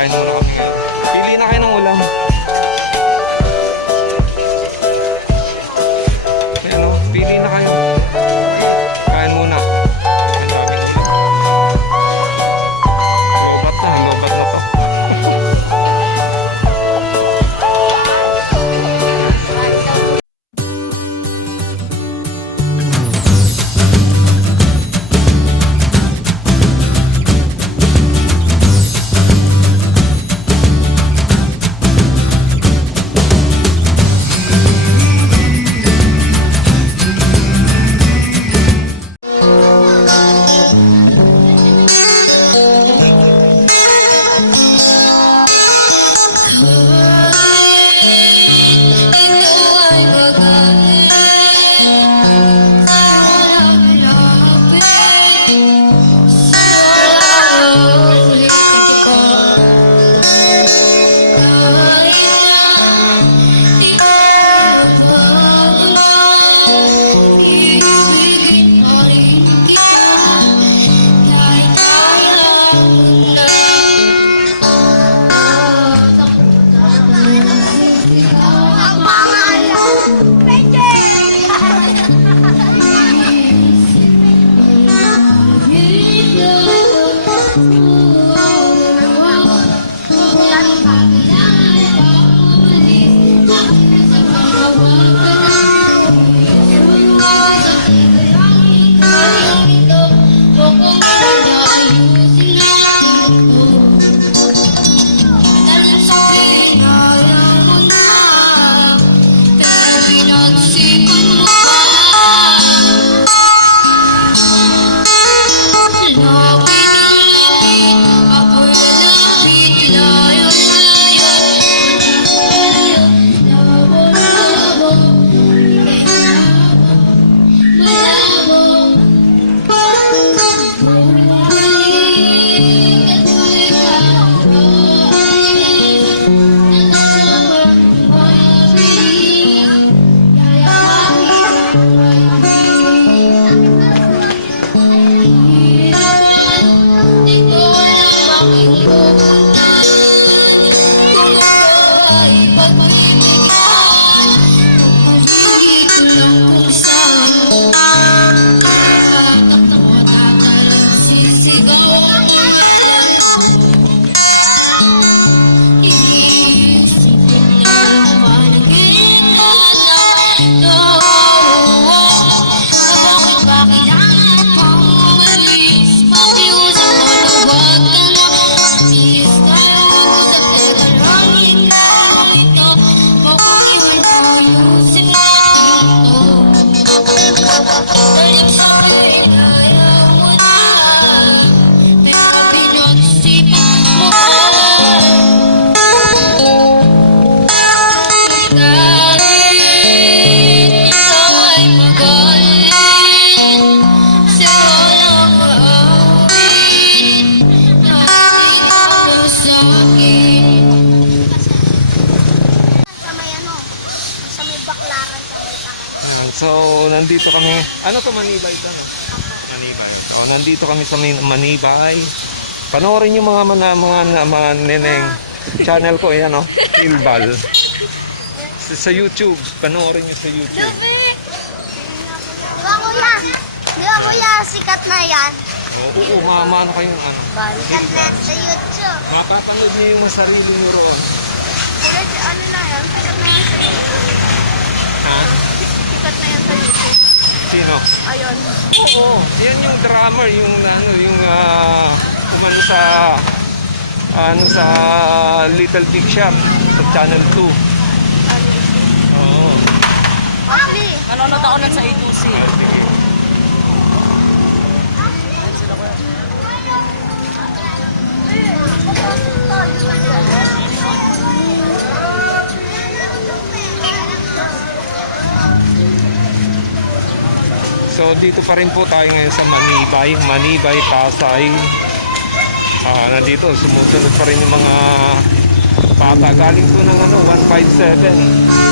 Kakain muna kami ngayon. Pili na kayo ng ulam. Ayan o, pili na kayo. Kain muna. Ang daming ulam. Lobat na to. So, nandito kami. Ano to, Manibay to, no? Manibay. So, nandito kami sa Manibay. Panoorin yung mga neneng channel ko, yan, no? Ilbal. Sa YouTube. Panoorin nyo sa YouTube. Di ba kuya, sikat na yan? Oo, maano kayong ano. Sikat na yan sa YouTube. Mapapanood nyo yung sarili nyo roon. Ano na yan? Sikat na yan sa YouTube. Ha? Sikat na yan sa YouTube. Sino? Ayun. Oo, yan yung drummer, yung umano sa Little Big Shop sa Channel 2. Oo. Actually, Nanonood ako nun sa A2C. So dito pa rin po tayo ngayon sa Manibay, Pasay. Nandito sumusunod pa rin yung mga bata galing po ng 157.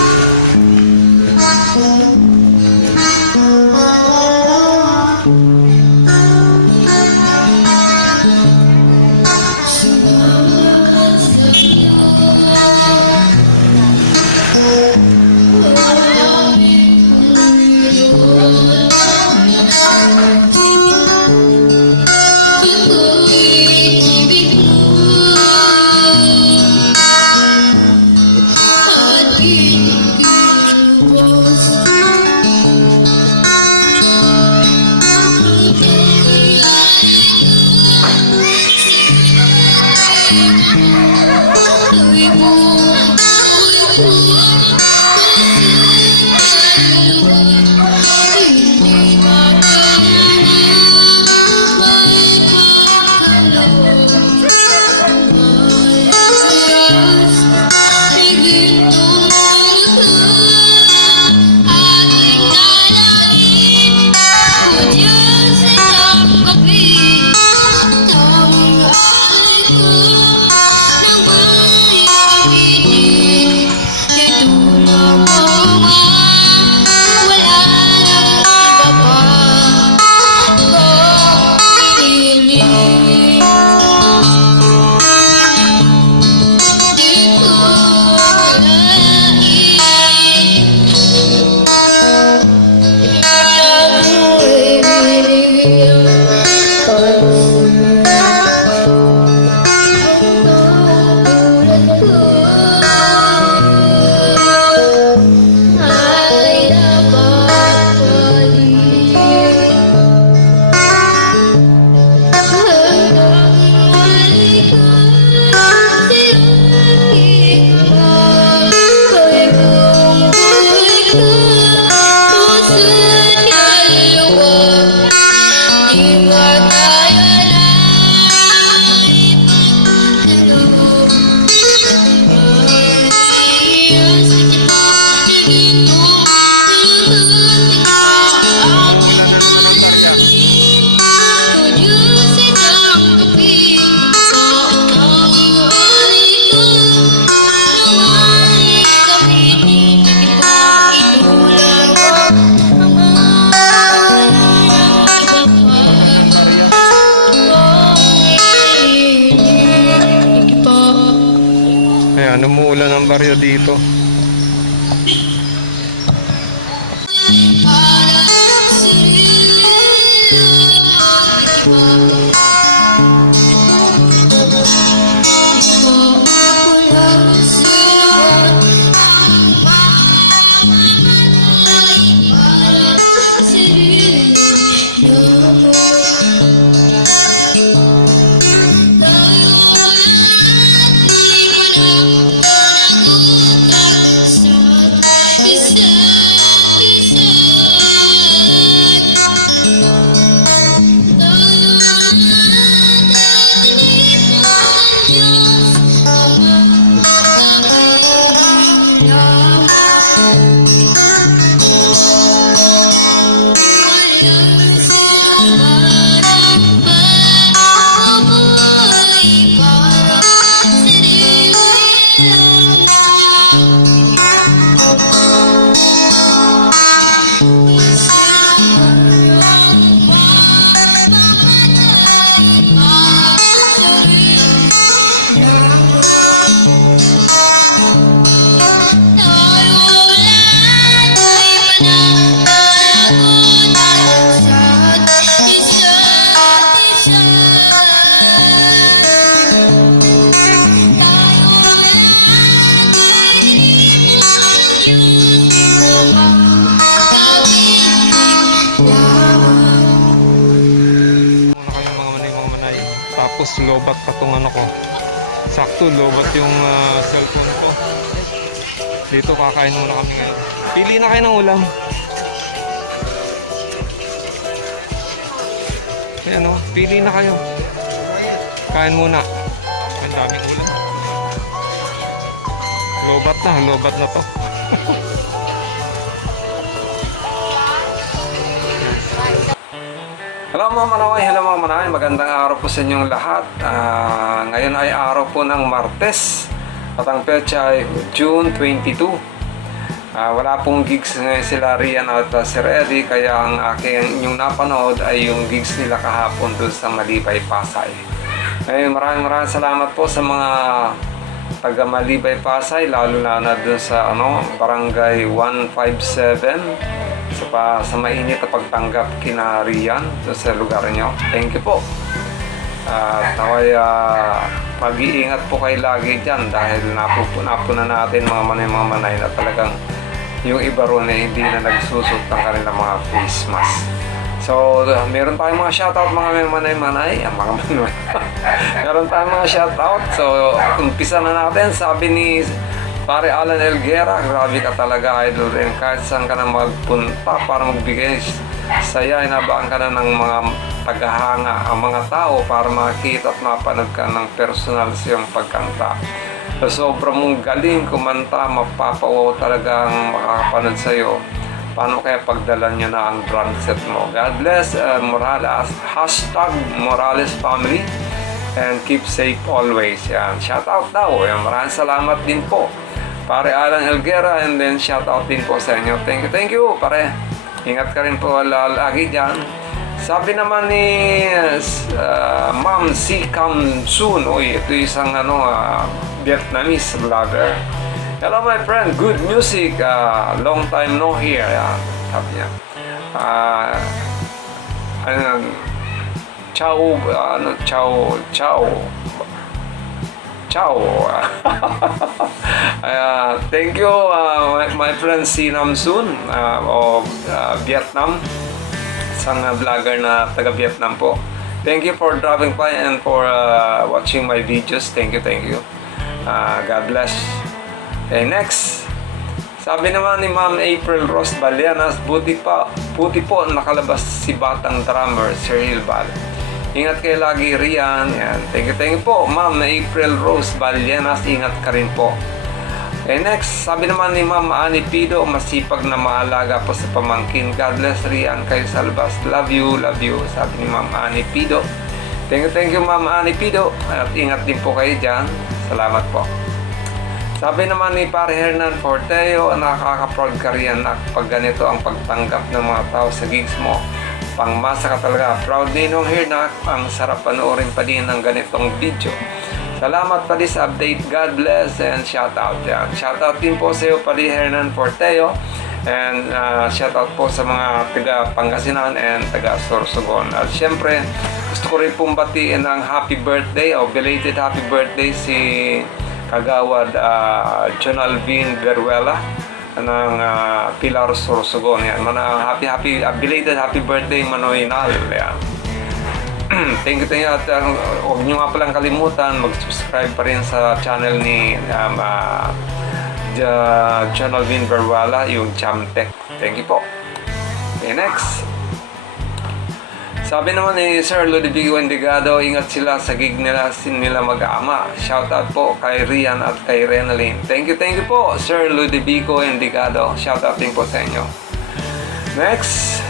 Ayan, umuulan ang baryo dito. Tapos lobat pa tong ano ko. Sakto lobat yung cellphone ko. Dito kakain muna kami ngayon. Pili na kayo ng ulam. Ayan o, pili na kayo. Kain muna. Ang daming ulam. Lobat na to. Hello mga manaway, magandang araw po sa inyong lahat. Ngayon ay araw po ng Martes at ang petsa ay June 22. Wala pong gigs ngayon sila Rian at Sir Eddie, kaya ang aking inyong napanood ay yung gigs nila kahapon doon sa Malibay, Pasay. Ngayon maraming salamat po sa mga taga Malibay, Pasay, lalo na doon sa Barangay 157 sa sa mainit na pagtanggap kina Rian sa lugar nyo. Thank you po. At naway mag-iingat po kayo lagi dyan dahil napo na natin mga manay na talagang yung iba ron hindi na nagsusot ng kanilang mga face mask. So, meron tayong mga shoutout mga manay. Meron tayong mga shoutout. So, umpisa na natin. Sabi ni Pare Alan Elguera, grabe ka talaga, idol rin. Kahit saan ka na magpunta para magbigay saya, inabaan ka na ng mga tagahanga ang mga tao para makita at mapanood ka ng personal sa iyong pagkanta. So, sobrang mong galing kumanta, mapapawaw talagang makakapanood sa iyo. Paano kaya pagdala nyo na ang drum set mo? God bless Morales. Hashtag Morales Family. And keep safe always. Yan. Shout out daw. Yan. Maraming salamat din po. Pare Alan Elguera. And then shout out din po sa inyo. Thank you pare. Ingat ka rin po lagi dyan. Sabi naman ni Ma'am Si Kam Soon. Uy, ito isang Vietnamese vlogger. Hello my friend, good music, long time no hear. Sabi niya. Ciao. Thank you my friend Si Nam Soon of Vietnam. Isang vlogger na taga Vietnam po. Thank you for dropping by and for watching my videos. Thank you. God bless. Okay, next. Sabi naman ni Ma'am April Rose Balianas, buti po nakalabas si batang drummer, Sir Hilbal. Ingat kayo lagi, Rian. Yan. Thank you po, Ma'am April Rose Balianas. Ingat ka rin po. Okay, next. Sabi naman ni Ma'am Ani Pido, masipag na maalaga po sa pamangkin. God bless, Rian. Kayo sa labas. Love you. Sabi ni Ma'am Ani Pido. Thank you, Ma'am Ani Pido. At ingat din po kayo dyan. Salamat po. Sabi naman ni Pare Hernan Forteo, nakaka-proud ka riyan na pag ganito ang pagtanggap ng mga tao sa gigs mo. Pangmasa ka talaga. Proud ninong Hernan, ang sarap panoorin pa din ng ganitong video. Salamat pa din sa update. God bless and shout out. Yan. Shout out din po sa iyo, Pare Hernan Forteo. And shout out po sa mga taga Pangasinan and taga Sorsogon. At syempre, gusto ko rin pong batiin ng happy birthday o belated happy birthday si Kagawad John Alvin Beruela ng Pilar Sorsogon. Yan. Happy belated happy birthday Manoy Nal. Yan. Thank you at huwag nyo nga palang kalimutan mag-subscribe pa rin sa channel ni John Alvin Beruela, yung Chamtech. Thank you po. Okay, next. Sabi naman ni Sir Ludovico Endigado, ingat sila sa gig nila mag-ama. Shout out po kay Rian at kay Renalyn. Thank you po, Sir Ludovico Endigado. Shout out din po sa inyo. Next,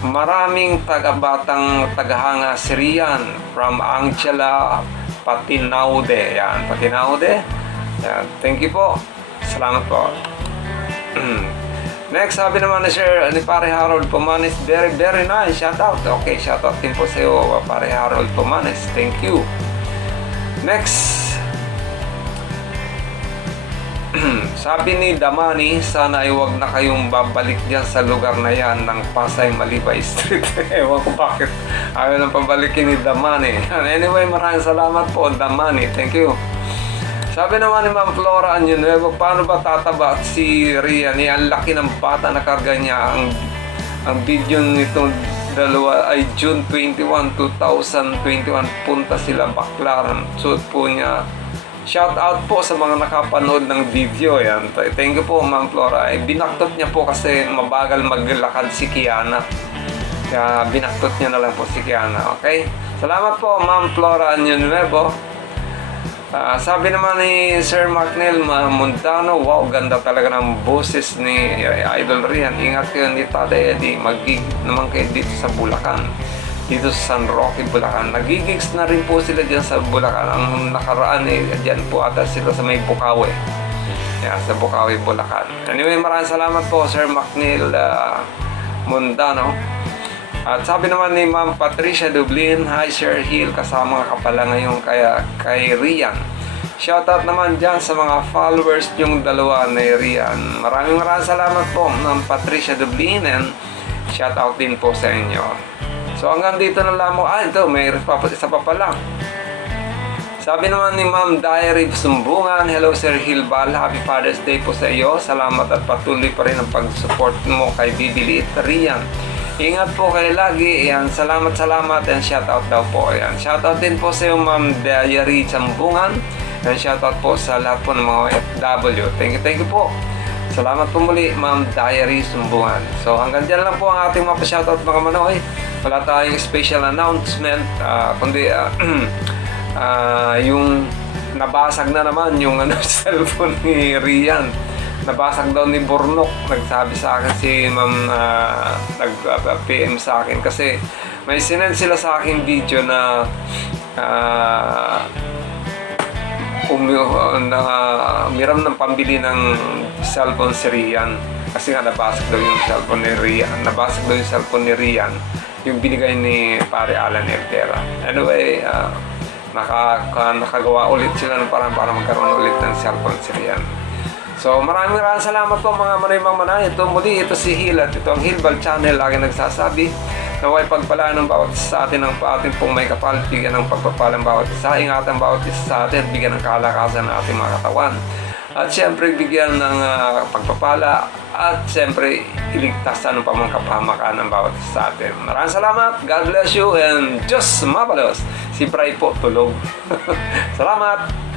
maraming taga-batang tagahanga si Rian from Angela Patinaude. Yan, Patinaude. Yan, thank you po. Salamat po. Next, sabi naman ni Pare Harold Pomanes, very nice, shout out. Okay, shout out din po sa iyo, Pare Harold Pomanes. Thank you. Next. Sabi ni Damani, sana ay huwag na kayong babalik dyan sa lugar na yan ng Pasay Malibay Street. Ewan ko bakit ayaw nang pabalikin ni Damani. Anyway, maraming salamat po, Damani. Thank you. Sabi naman ni Ma'am Flora Anyunuevo, paano ba tataba si Rian? Ang laki ng bata na karga niya. Ang video nitong dalawa ay June 21, 2021. Punta sila Baclaran. Suot po niya. Shout out po sa mga nakapanood ng video. Yan. Thank you po, Ma'am Flora. Binaktot niya po kasi mabagal maglakad si Kiana. Kaya binaktot niya na lang po si Kiana. Okay? Salamat po, Ma'am Flora Anyunuevo. Sabi naman ni Sir Macnel Montano, wow, ganda talaga ng boses ni Idol Rian. Ingat kayo ni Tate Eddie, mag-gig naman kayo dito sa Bulacan, dito sa San Roque, Bulacan. Nagigigs na rin po sila dyan sa Bulacan. Ang nakaraan dyan po ata sila sa may Bukawi. Yeah, sa Bukawi, Bulacan. Anyway, maraming salamat po Sir Macnel Montano. At sabi naman ni Ma'am Patricia Dublin, hi Sir Hill, kasama ka pala ngayon kay Rian. Shoutout naman dyan sa mga followers yung dalawa ni Rian. Maraming salamat po ng Patricia Dublin and shoutout din po sa inyo. So hanggang dito na lamang. Ito, may isa pa pala. Sabi naman ni Ma'am Diary Sumbungan, hello Sir Hilbal, Happy Father's Day po sa iyo. Salamat at patuloy pa rin ang pag-support mo kay Bibiliit Rian. Ingat po kayo lagi. Yan, salamat and shoutout daw po. Yan, shoutout din po sa iyo Ma'am Diary Sumbungan. And shoutout po sa lahat po ng mga FW. Thank you po. Salamat po muli Ma'am Diary Sumbungan. So hanggang dyan lang po ang ating mga shoutout mga manoy. Wala tayong special announcement, kundi yung nabasag na naman yung cellphone ni Rian. Nabasag daw ni Bornok. Nagsabi sa akin si Ma'am, nag-PM sa akin kasi may sinend sila sa akin video na umiram ng pambili ng cellphone si Rian kasi nga nabasag daw yung cellphone ni Rian, yung binigay ni pare Alan Herrera. Anyway, nakagawa ulit sila ng parang para magkaroon ulit ng cellphone si Rian. So maraming salamat po mga marimang manay. Ito muli, ito si Hil at ito ang Hilbal Channel. Lagi nagsasabi na huwag pagpalaan ng bawat isa sa atin ng ating pong may kapal, bigyan ng pagpapalang bawat isa, ingatan bawat isa sa atin, bigyan ng kalakasan ng ating mga katawan. At siyempre bigyan ng pagpapala at siyempre iligtas sa anong pamang kapahamakan ng bawat isa sa atin. Maraming salamat, God bless you, and Diyos mabalos. Si Bray po tulog. Salamat!